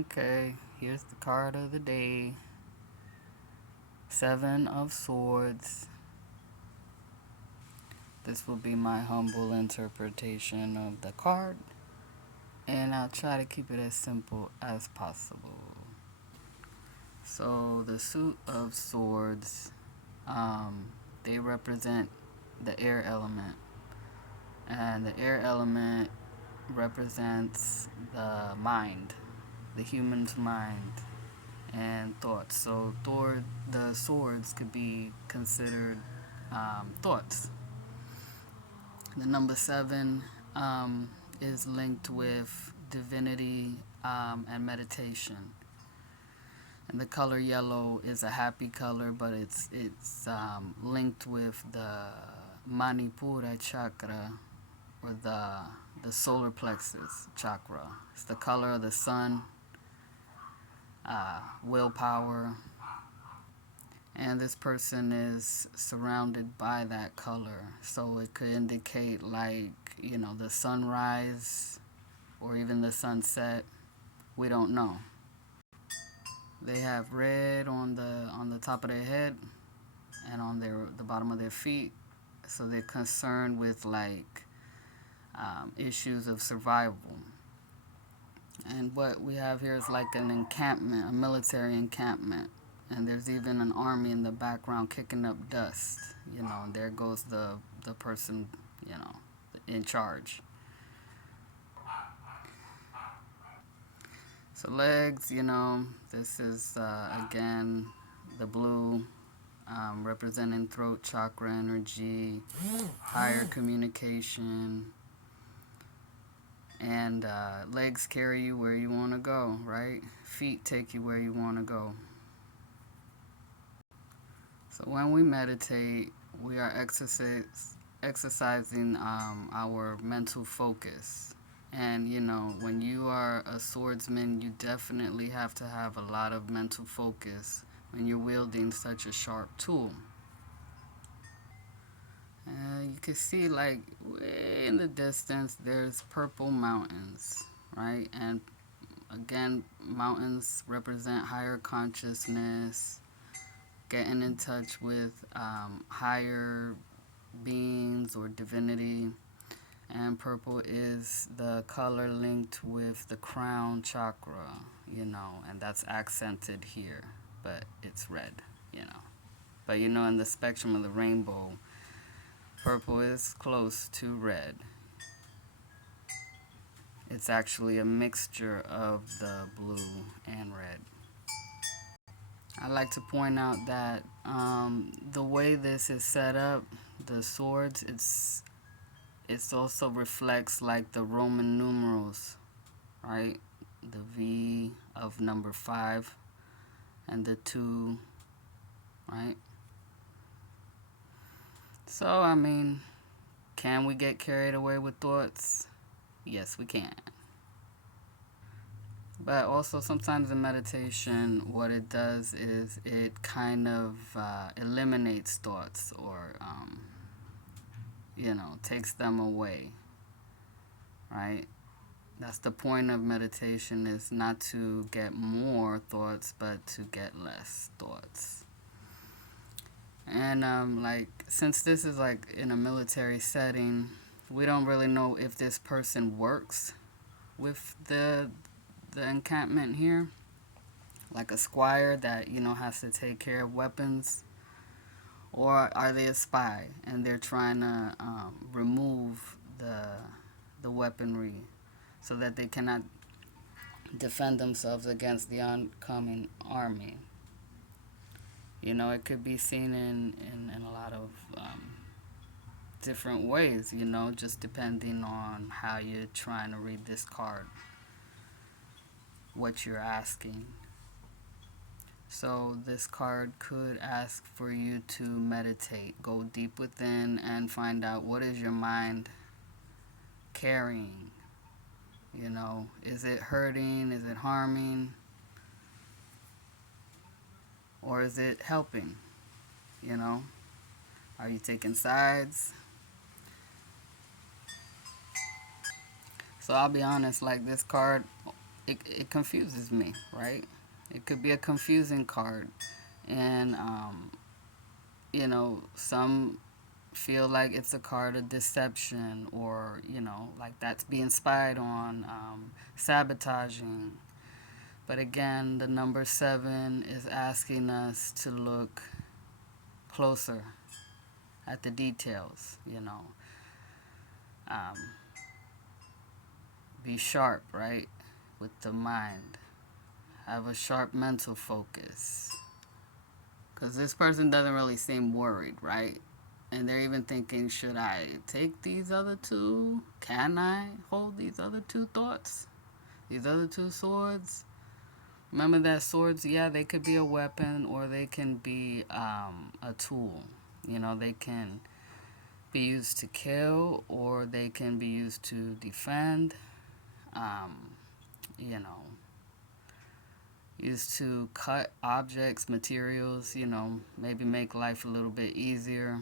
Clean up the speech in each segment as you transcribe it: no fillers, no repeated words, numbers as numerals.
Okay, here's the card of the day. Seven of Swords. This will be my humble interpretation of the card, and I'll try to keep it as simple as possible. So, the Suit of Swords, they represent the air element, and the air element represents the mind, the human's mind and thoughts. So the swords could be considered thoughts. The number seven is linked with divinity and meditation. And the color yellow is a happy color, but it's linked with the Manipura chakra, or the solar plexus chakra. It's the color of the sun, willpower, and this person is surrounded by that color. So it could indicate, like, the sunrise or even the sunset. We don't know. They have red on the top of their head and on the bottom of their feet. So they're concerned with, like, issues of survival. And what we have here is like an encampment, a military encampment. And there's even an army in the background kicking up dust. And there goes the person, in charge. So legs, this is, again, the blue, representing throat chakra energy, higher communication. And legs carry you where you want to go, right? Feet take you where you want to go. So when we meditate, we are exercising our mental focus. And, when you are a swordsman, you definitely have to have a lot of mental focus when you're wielding such a sharp tool. You can see, like, way in the distance, there's purple mountains, right? And again, mountains represent higher consciousness, getting in touch with higher beings or divinity. And purple is the color linked with the crown chakra, and that's accented here, but it's red. But in the spectrum of the rainbow, purple is close to red. It's actually a mixture of the blue and red. I like to point out that the way this is set up, the swords, it also reflects like the Roman numerals, right? The V of number 5 and the 2, right? So, I mean, can we get carried away with thoughts? Yes, we can. But also sometimes in meditation, what it does is it kind of eliminates thoughts, or, takes them away, right? That's the point of meditation, is not to get more thoughts, but to get less thoughts. And like, since this is like in a military setting, we don't really know if this person works with the encampment here, like a squire that has to take care of weapons, or are they a spy and they're trying to remove the weaponry so that they cannot defend themselves against the oncoming army. It could be seen in a lot of different ways, just depending on how you're trying to read this card, what you're asking. So this card could ask for you to meditate, go deep within and find out, what is your mind carrying? Is it hurting? Is it harming? Or is it helping? Are you taking sides? So I'll be honest, like, this card, it confuses me, right? It could be a confusing card. And, some feel like it's a card of deception, or, like that's being spied on, sabotaging. But again, the number 7 is asking us to look closer at the details. Um, be sharp, right? With the mind. Have a sharp mental focus. Because this person doesn't really seem worried, right? And they're even thinking, should I take these other two? Can I hold these other two thoughts? These other two swords? Remember that swords, yeah, they could be a weapon, or they can be a tool. They can be used to kill, or they can be used to defend. Um, you know, Used to cut objects, materials, maybe make life a little bit easier.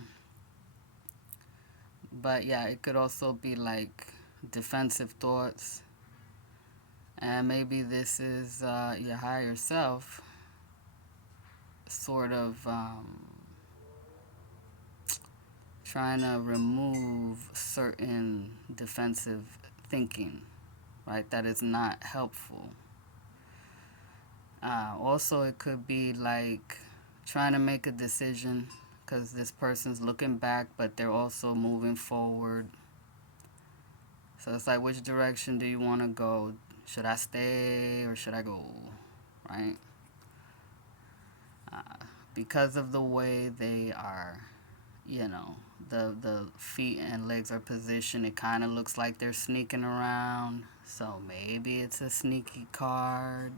But yeah, it could also be like defensive thoughts. And maybe this is your higher self sort of trying to remove certain defensive thinking, right? That is not helpful. Also, it could be like trying to make a decision because this person's looking back, but they're also moving forward. So it's like, which direction do you want to go? Should I stay or should I go? Right? Because of the way they are, the feet and legs are positioned, it kind of looks like they're sneaking around. So maybe it's a sneaky card.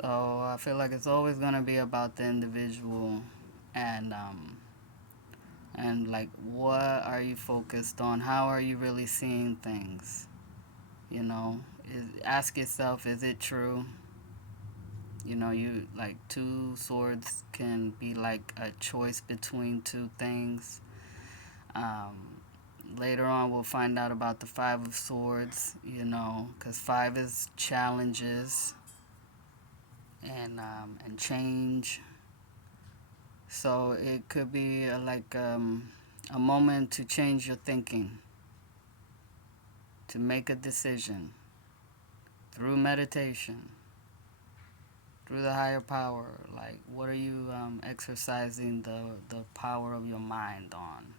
So I feel like it's always gonna be about the individual, and like, what are you focused on? How are you really seeing things? Ask yourself, is it true? You like, two swords can be like a choice between two things. Later on, we'll find out about the 5 of Swords. Because 5 is challenges and change. So it could be a moment to change your thinking, to make a decision through meditation, through the higher power. Like, what are you exercising the power of your mind on?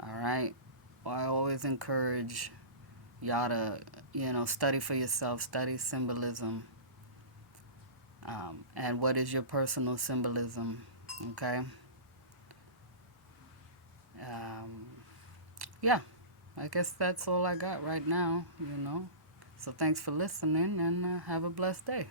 All right? Well, I always encourage y'all to, study for yourself, study symbolism. And what is your personal symbolism? Okay? Yeah, I guess that's all I got right now. So thanks for listening, and have a blessed day.